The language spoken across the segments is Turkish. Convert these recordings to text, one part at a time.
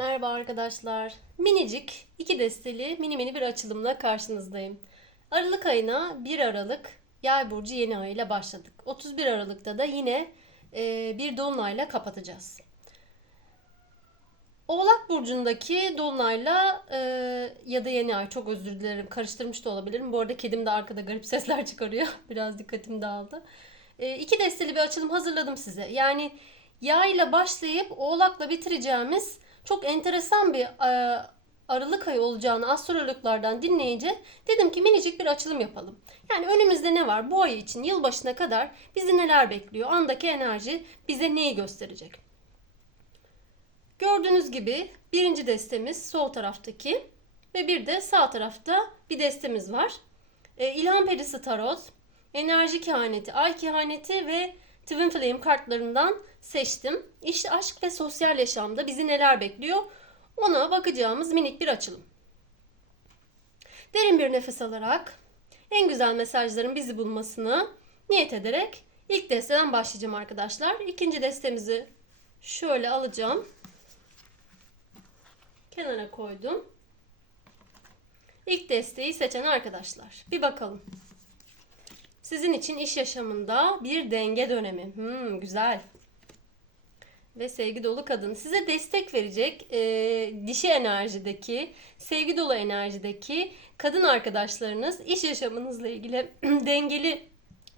Merhaba arkadaşlar. Minicik, iki desteli mini mini bir açılımla karşınızdayım. Aralık ayına 1 Aralık Yay burcu yeni ay ile başladık. 31 Aralık'ta da yine e, bir dolunayla kapatacağız. Oğlak burcundaki dolunayla e, ya da yeni ay çok özür dilerim karıştırmış da olabilirim. Bu arada kedim de arkada garip sesler çıkarıyor. Biraz dikkatim dağıldı. E, iki desteli bir açılım hazırladım size. Yani yay ile başlayıp oğlakla bitireceğimiz çok enteresan bir e, Aralık ayı olacağını astrologlardan dinleyince dedim ki minicik bir açılım yapalım. Yani önümüzde ne var bu ay için yılbaşına kadar bizi neler bekliyor? Andaki enerji bize neyi gösterecek? Gördüğünüz gibi birinci destemiz sol taraftaki ve bir de sağ tarafta bir destemiz var. E, İlham Perisi Tarot, Enerji Kehaneti, Ay Kehaneti ve Twin Flame kartlarından seçtim. İşte aşk ve sosyal yaşamda bizi neler bekliyor? Ona bakacağımız minik bir açılım. Derin bir nefes alarak en güzel mesajların bizi bulmasını niyet ederek ilk desteden başlayacağım arkadaşlar. İkinci destemizi şöyle alacağım. Kenara koydum. İlk desteği seçen arkadaşlar. Bir bakalım. Sizin için iş yaşamında bir denge dönemi. Hmm, güzel. Ve sevgi dolu kadın. Size destek verecek e, dişi enerjideki, sevgi dolu enerjideki kadın arkadaşlarınız iş yaşamınızla ilgili dengeli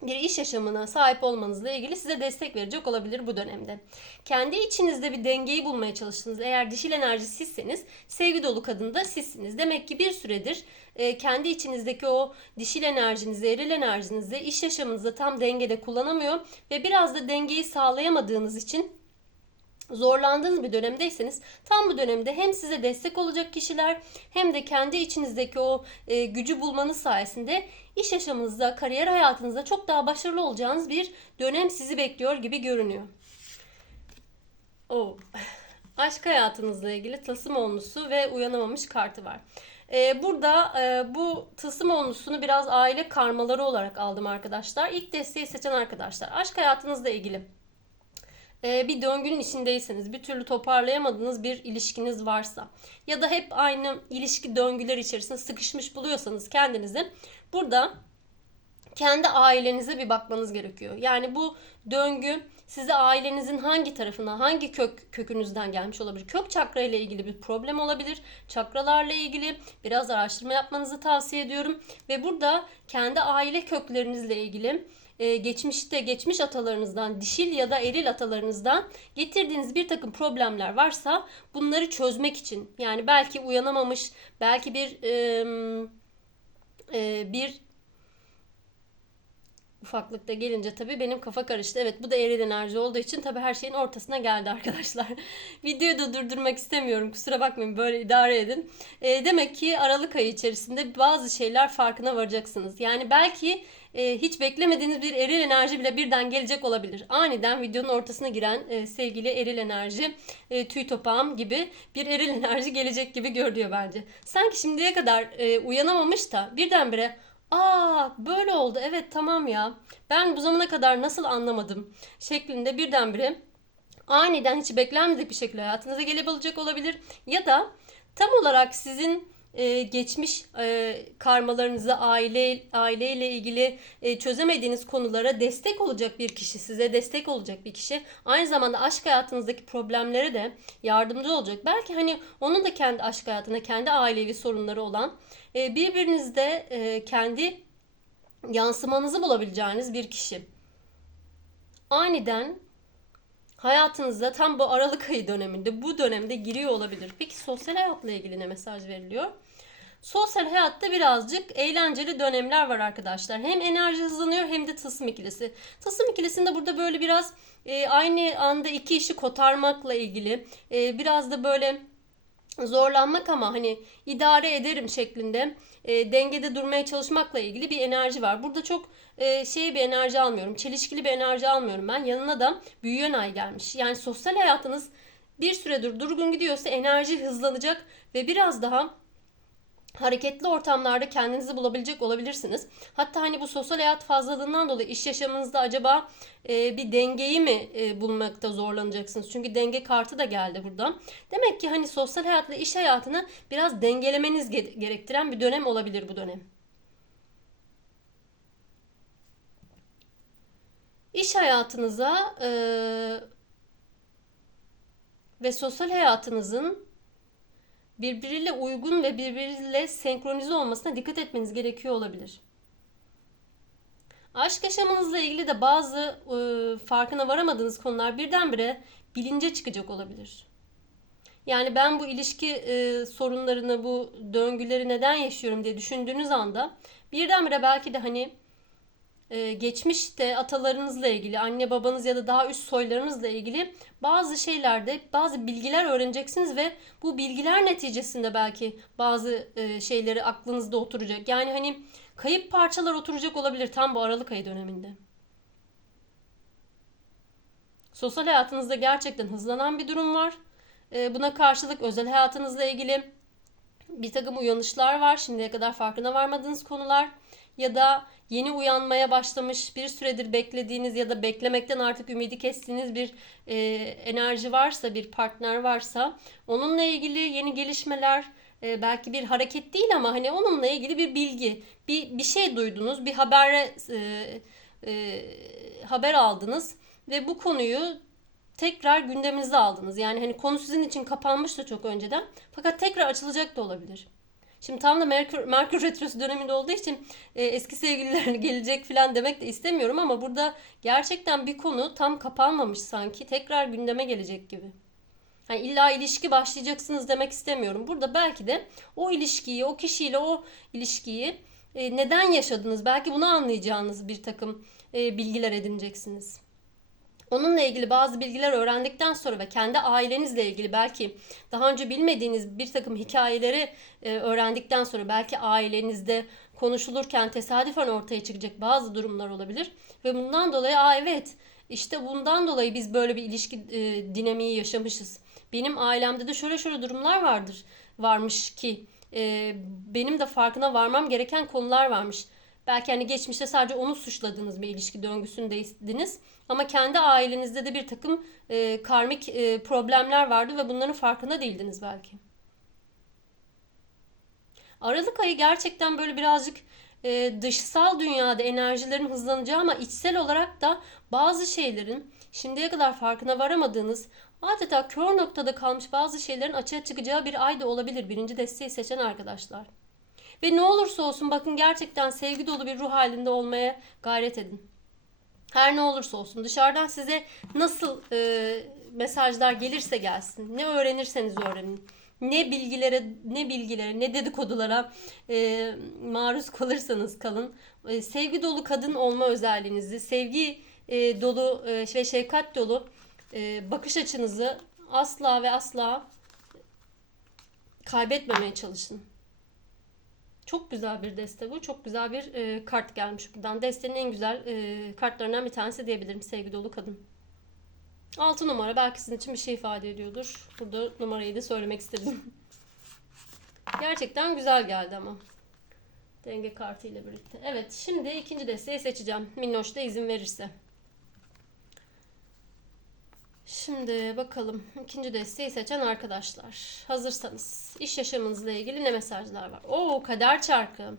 bir iş yaşamına sahip olmanızla ilgili size destek verecek olabilir bu dönemde. Kendi içinizde bir dengeyi bulmaya çalıştınız. Eğer dişil enerji sizseniz sevgi dolu kadın da sizsiniz. Demek ki bir süredir e, kendi içinizdeki o dişil enerjinizi, eril enerjinizi iş yaşamınızda tam dengede kullanamıyor ve biraz da dengeyi sağlayamadığınız için zorlandığınız bir dönemdeyseniz tam bu dönemde hem size destek olacak kişiler hem de kendi içinizdeki o e, gücü bulmanız sayesinde iş yaşamınızda, kariyer hayatınızda çok daha başarılı olacağınız bir dönem sizi bekliyor gibi görünüyor. Oh. Aşk hayatınızla ilgili tılsım onlusu ve uyanamamış kartı var. Ee, burada e, bu tılsım onlusunu biraz aile karmaları olarak aldım arkadaşlar. İlk desteği seçen arkadaşlar. Aşk hayatınızla ilgili bir döngünün içindeyseniz, bir türlü toparlayamadığınız bir ilişkiniz varsa ya da hep aynı ilişki döngüler içerisinde sıkışmış buluyorsanız kendinizi burada kendi ailenize bir bakmanız gerekiyor. Yani bu döngü size ailenizin hangi tarafına, hangi kök kökünüzden gelmiş olabilir? Kök çakra ile ilgili bir problem olabilir. Çakralarla ilgili biraz araştırma yapmanızı tavsiye ediyorum ve burada kendi aile köklerinizle ilgili e, geçmişte geçmiş atalarınızdan, dişil ya da eril atalarınızdan getirdiğiniz bir takım problemler varsa bunları çözmek için yani belki uyanamamış, belki bir e, e, bir ufaklıkta gelince tabii benim kafa karıştı. Evet bu da eril enerji olduğu için tabii her şeyin ortasına geldi arkadaşlar. Videoyu da durdurmak istemiyorum. Kusura bakmayın böyle idare edin. E, demek ki Aralık ayı içerisinde bazı şeyler farkına varacaksınız. Yani belki e, hiç beklemediğiniz bir eril enerji bile birden gelecek olabilir. Aniden videonun ortasına giren e, sevgili eril enerji, e, tüy topağım gibi bir eril enerji gelecek gibi görünüyor bence. Sanki şimdiye kadar e, uyanamamış da birdenbire Aa böyle oldu. Evet tamam ya. Ben bu zamana kadar nasıl anlamadım şeklinde birdenbire aniden hiç beklenmedik bir şekilde hayatınıza gelebilecek olabilir ya da tam olarak sizin e, geçmiş e, karmalarınızı aile aileyle ilgili e, çözemediğiniz konulara destek olacak bir kişi size destek olacak bir kişi aynı zamanda aşk hayatınızdaki problemlere de yardımcı olacak belki hani onun da kendi aşk hayatında kendi ailevi sorunları olan e, birbirinizde e, kendi yansımanızı bulabileceğiniz bir kişi aniden hayatınıza tam bu Aralık ayı döneminde bu dönemde giriyor olabilir. Peki sosyal hayatla ilgili ne mesaj veriliyor? Sosyal hayatta birazcık eğlenceli dönemler var arkadaşlar. Hem enerji hızlanıyor hem de tılsım ikilisi. Tılsım ikilisinde burada böyle biraz e, aynı anda iki işi kotarmakla ilgili e, biraz da böyle zorlanmak ama hani idare ederim şeklinde e, dengede durmaya çalışmakla ilgili bir enerji var. Burada çok e, şey bir enerji almıyorum. Çelişkili bir enerji almıyorum ben. Yanına da büyüyen ay gelmiş. Yani sosyal hayatınız bir süredir durgun gidiyorsa enerji hızlanacak ve biraz daha hareketli ortamlarda kendinizi bulabilecek olabilirsiniz. Hatta hani bu sosyal hayat fazlalığından dolayı iş yaşamınızda acaba e, bir dengeyi mi e, bulmakta zorlanacaksınız? Çünkü denge kartı da geldi buradan. Demek ki hani sosyal hayatla iş hayatını biraz dengelemeniz ge- gerektiren bir dönem olabilir bu dönem. İş hayatınıza e, ve sosyal hayatınızın birbiriyle uygun ve birbiriyle senkronize olmasına dikkat etmeniz gerekiyor olabilir. Aşk yaşamınızla ilgili de bazı e, farkına varamadığınız konular birdenbire bilince çıkacak olabilir. Yani ben bu ilişki e, sorunlarını, bu döngüleri neden yaşıyorum diye düşündüğünüz anda birdenbire belki de hani e, geçmişte atalarınızla ilgili, anne babanız ya da daha üst soylarınızla ilgili bazı şeylerde bazı bilgiler öğreneceksiniz ve bu bilgiler neticesinde belki bazı e, şeyleri aklınızda oturacak. Yani hani kayıp parçalar oturacak olabilir tam bu Aralık ayı döneminde. Sosyal hayatınızda gerçekten hızlanan bir durum var. E, buna karşılık özel hayatınızla ilgili bir takım uyanışlar var. Şimdiye kadar farkına varmadığınız konular ya da yeni uyanmaya başlamış bir süredir beklediğiniz ya da beklemekten artık ümidi kestiğiniz bir e, enerji varsa, bir partner varsa onunla ilgili yeni gelişmeler e, belki bir hareket değil ama hani onunla ilgili bir bilgi, bir bir şey duydunuz, bir habere e, e, haber aldınız ve bu konuyu tekrar gündeminize aldınız. Yani hani konu sizin için kapanmış da çok önceden. Fakat tekrar açılacak da olabilir. Şimdi tam da Merkür, Merkür Retrosu döneminde olduğu için e, eski sevgililer gelecek falan demek de istemiyorum ama burada gerçekten bir konu tam kapanmamış sanki. Tekrar gündeme gelecek gibi. Yani illa ilişki başlayacaksınız demek istemiyorum. Burada belki de o ilişkiyi, o kişiyle o ilişkiyi e, neden yaşadınız? Belki bunu anlayacağınız bir takım e, bilgiler edineceksiniz. Onunla ilgili bazı bilgiler öğrendikten sonra ve kendi ailenizle ilgili belki daha önce bilmediğiniz bir takım hikayeleri e, öğrendikten sonra belki ailenizde konuşulurken tesadüfen ortaya çıkacak bazı durumlar olabilir. Ve bundan dolayı aa evet işte bundan dolayı biz böyle bir ilişki e, dinamiği yaşamışız. Benim ailemde de şöyle şöyle durumlar vardır varmış ki e, benim de farkına varmam gereken konular varmış. Belki hani geçmişte sadece onu suçladığınız bir ilişki döngüsündeydiniz. Ama kendi ailenizde de bir takım e, karmik e, problemler vardı ve bunların farkında değildiniz belki. Aralık ayı gerçekten böyle birazcık e, dışsal dünyada enerjilerin hızlanacağı ama içsel olarak da bazı şeylerin şimdiye kadar farkına varamadığınız adeta kör noktada kalmış bazı şeylerin açığa çıkacağı bir ay da olabilir birinci desteği seçen arkadaşlar. Ve ne olursa olsun bakın gerçekten sevgi dolu bir ruh halinde olmaya gayret edin. Her ne olursa olsun dışarıdan size nasıl e, mesajlar gelirse gelsin, ne öğrenirseniz öğrenin, ne bilgilere, ne bilgilere, ne dedikodulara e, maruz kalırsanız kalın, e, sevgi dolu kadın olma özelliğinizi, sevgi e, dolu e, ve şefkat dolu e, bakış açınızı asla ve asla kaybetmemeye çalışın. Çok güzel bir deste bu. Çok güzel bir e, kart gelmiş buradan. Destenin en güzel e, kartlarından bir tanesi diyebilirim sevgi dolu kadın. 6 numara belki sizin için bir şey ifade ediyordur. Burada numarayı da söylemek istedim. Gerçekten güzel geldi ama. Denge kartı ile birlikte. Evet şimdi ikinci desteği seçeceğim. Minnoş da izin verirse. Şimdi bakalım ikinci desteği seçen arkadaşlar. Hazırsanız iş yaşamınızla ilgili ne mesajlar var? Oo kader çarkı.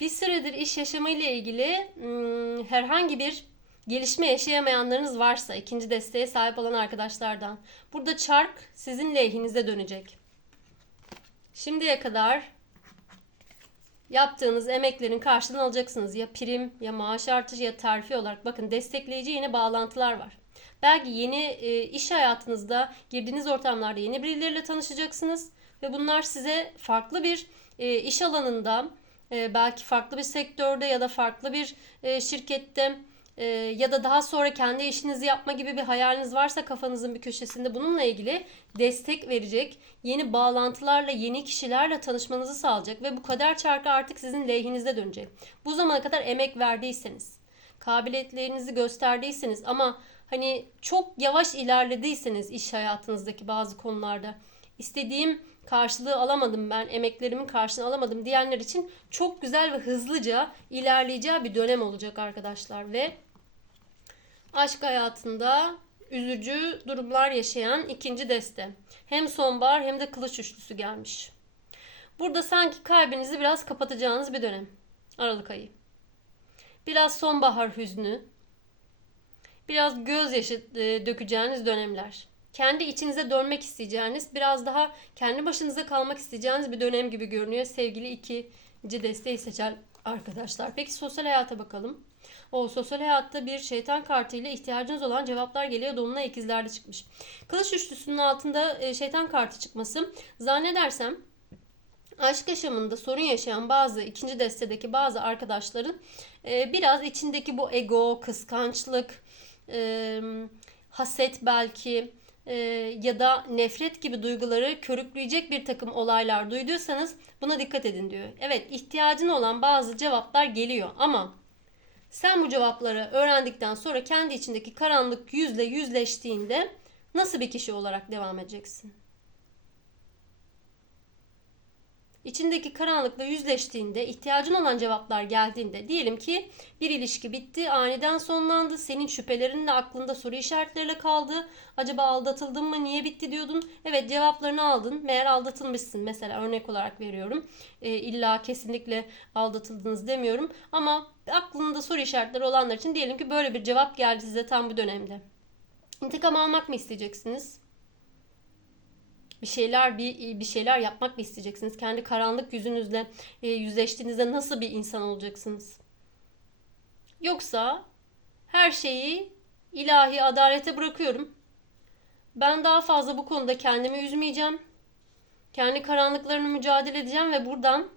Bir süredir iş yaşamı ile ilgili hmm, herhangi bir gelişme yaşayamayanlarınız varsa ikinci desteğe sahip olan arkadaşlardan. Burada çark sizin lehinize dönecek. Şimdiye kadar yaptığınız emeklerin karşılığını alacaksınız. Ya prim ya maaş artışı ya terfi olarak. Bakın destekleyici yeni bağlantılar var. Belki yeni e, iş hayatınızda girdiğiniz ortamlarda yeni birileriyle tanışacaksınız ve bunlar size farklı bir e, iş alanında e, belki farklı bir sektörde ya da farklı bir e, şirkette e, ya da daha sonra kendi işinizi yapma gibi bir hayaliniz varsa kafanızın bir köşesinde bununla ilgili destek verecek, yeni bağlantılarla, yeni kişilerle tanışmanızı sağlayacak ve bu kader çarkı artık sizin lehinizde dönecek. Bu zamana kadar emek verdiyseniz, kabiliyetlerinizi gösterdiyseniz ama hani çok yavaş ilerlediyseniz iş hayatınızdaki bazı konularda istediğim karşılığı alamadım ben, emeklerimin karşılığını alamadım diyenler için çok güzel ve hızlıca ilerleyeceği bir dönem olacak arkadaşlar ve aşk hayatında üzücü durumlar yaşayan ikinci deste. Hem sonbahar hem de kılıç üçlüsü gelmiş. Burada sanki kalbinizi biraz kapatacağınız bir dönem. Aralık ayı. Biraz sonbahar hüznü, biraz gözyaşı e, dökeceğiniz dönemler. Kendi içinize dönmek isteyeceğiniz, biraz daha kendi başınıza kalmak isteyeceğiniz bir dönem gibi görünüyor sevgili ikinci desteği seçen arkadaşlar. Peki sosyal hayata bakalım. O sosyal hayatta bir şeytan kartıyla ihtiyacınız olan cevaplar geliyor. Dolunay ikizlerde çıkmış. Kılıç üçlüsünün altında e, şeytan kartı çıkması zannedersem aşk yaşamında sorun yaşayan bazı ikinci destedeki bazı arkadaşların e, biraz içindeki bu ego, kıskançlık, e, haset belki e, ya da nefret gibi duyguları körükleyecek bir takım olaylar duyduysanız buna dikkat edin diyor. Evet ihtiyacın olan bazı cevaplar geliyor ama sen bu cevapları öğrendikten sonra kendi içindeki karanlık yüzle yüzleştiğinde nasıl bir kişi olarak devam edeceksin? İçindeki karanlıkla yüzleştiğinde, ihtiyacın olan cevaplar geldiğinde, diyelim ki bir ilişki bitti, aniden sonlandı, senin şüphelerinle aklında soru işaretleriyle kaldı. Acaba aldatıldın mı, niye bitti diyordun. Evet cevaplarını aldın, meğer aldatılmışsın mesela örnek olarak veriyorum. E, illa kesinlikle aldatıldınız demiyorum ama aklında soru işaretleri olanlar için diyelim ki böyle bir cevap geldi size tam bu dönemde. İntikam almak mı isteyeceksiniz? Bir şeyler bir bir şeyler yapmak mı isteyeceksiniz? Kendi karanlık yüzünüzle e, yüzleştiğinizde nasıl bir insan olacaksınız? Yoksa her şeyi ilahi adalete bırakıyorum. Ben daha fazla bu konuda kendimi üzmeyeceğim. Kendi karanlıklarını mücadele edeceğim ve buradan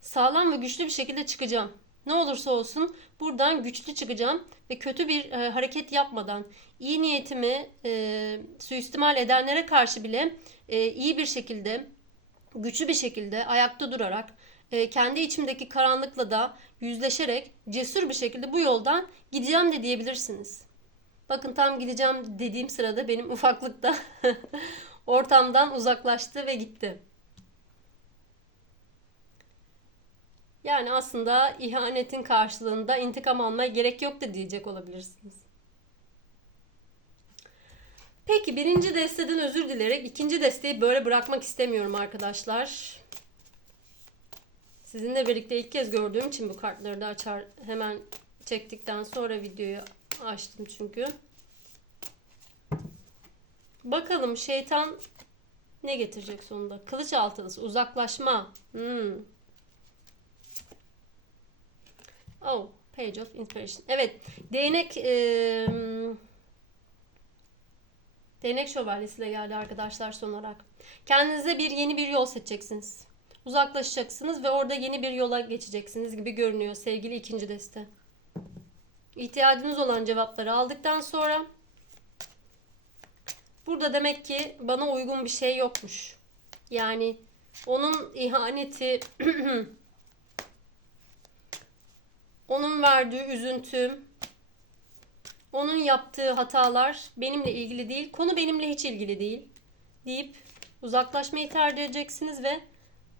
sağlam ve güçlü bir şekilde çıkacağım. Ne olursa olsun buradan güçlü çıkacağım ve kötü bir e, hareket yapmadan iyi niyetimi e, suistimal edenlere karşı bile e, iyi bir şekilde, güçlü bir şekilde ayakta durarak e, kendi içimdeki karanlıkla da yüzleşerek cesur bir şekilde bu yoldan gideceğim de diyebilirsiniz. Bakın tam gideceğim dediğim sırada benim ufaklıkta ortamdan uzaklaştı ve gitti. Yani aslında ihanetin karşılığında intikam almaya gerek yok da diyecek olabilirsiniz. Peki birinci desteden özür dilerek ikinci desteği böyle bırakmak istemiyorum arkadaşlar. Sizinle birlikte ilk kez gördüğüm için bu kartları da açar hemen çektikten sonra videoyu açtım çünkü. Bakalım şeytan ne getirecek sonunda? Kılıç altılısı, uzaklaşma. Hmm. Oh, page of inspiration. Evet, değnek e, değnek şövalyesiyle geldi arkadaşlar son olarak. Kendinize bir yeni bir yol seçeceksiniz. Uzaklaşacaksınız ve orada yeni bir yola geçeceksiniz gibi görünüyor sevgili ikinci deste. İhtiyacınız olan cevapları aldıktan sonra burada demek ki bana uygun bir şey yokmuş. Yani onun ihaneti onun verdiği üzüntü, onun yaptığı hatalar benimle ilgili değil, konu benimle hiç ilgili değil deyip uzaklaşmayı tercih edeceksiniz ve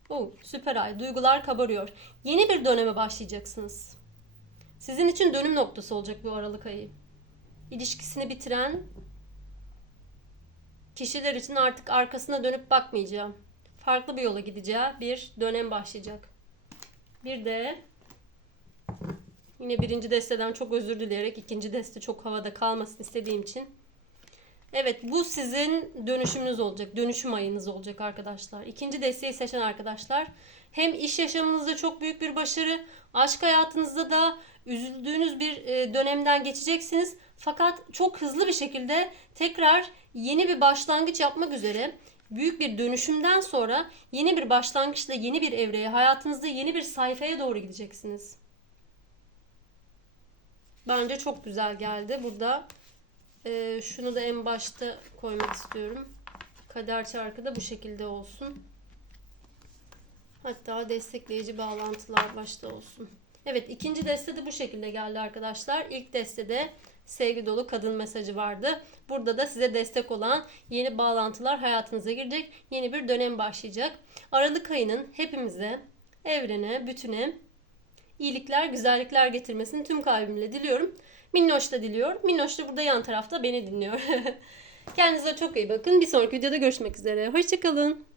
oh, süper ay duygular kabarıyor. Yeni bir döneme başlayacaksınız. Sizin için dönüm noktası olacak bu Aralık ayı. İlişkisini bitiren kişiler için artık arkasına dönüp bakmayacağım. Farklı bir yola gideceği bir dönem başlayacak. Bir de Yine birinci desteden çok özür dileyerek ikinci deste çok havada kalmasın istediğim için. Evet bu sizin dönüşümünüz olacak. Dönüşüm ayınız olacak arkadaşlar. İkinci desteği seçen arkadaşlar hem iş yaşamınızda çok büyük bir başarı, aşk hayatınızda da üzüldüğünüz bir e, dönemden geçeceksiniz. Fakat çok hızlı bir şekilde tekrar yeni bir başlangıç yapmak üzere büyük bir dönüşümden sonra yeni bir başlangıçla yeni bir evreye, hayatınızda yeni bir sayfaya doğru gideceksiniz. Bence çok güzel geldi. Burada e, şunu da en başta koymak istiyorum. Kader çarkı da bu şekilde olsun. Hatta destekleyici bağlantılar başta olsun. Evet ikinci deste de bu şekilde geldi arkadaşlar. İlk destede sevgi dolu kadın mesajı vardı. Burada da size destek olan yeni bağlantılar hayatınıza girecek. Yeni bir dönem başlayacak. Aralık ayının hepimize, evrene, bütüne iyilikler, güzellikler getirmesini tüm kalbimle diliyorum. Minnoş da diliyor. Minnoş da burada yan tarafta beni dinliyor. Kendinize çok iyi bakın. Bir sonraki videoda görüşmek üzere. Hoşçakalın.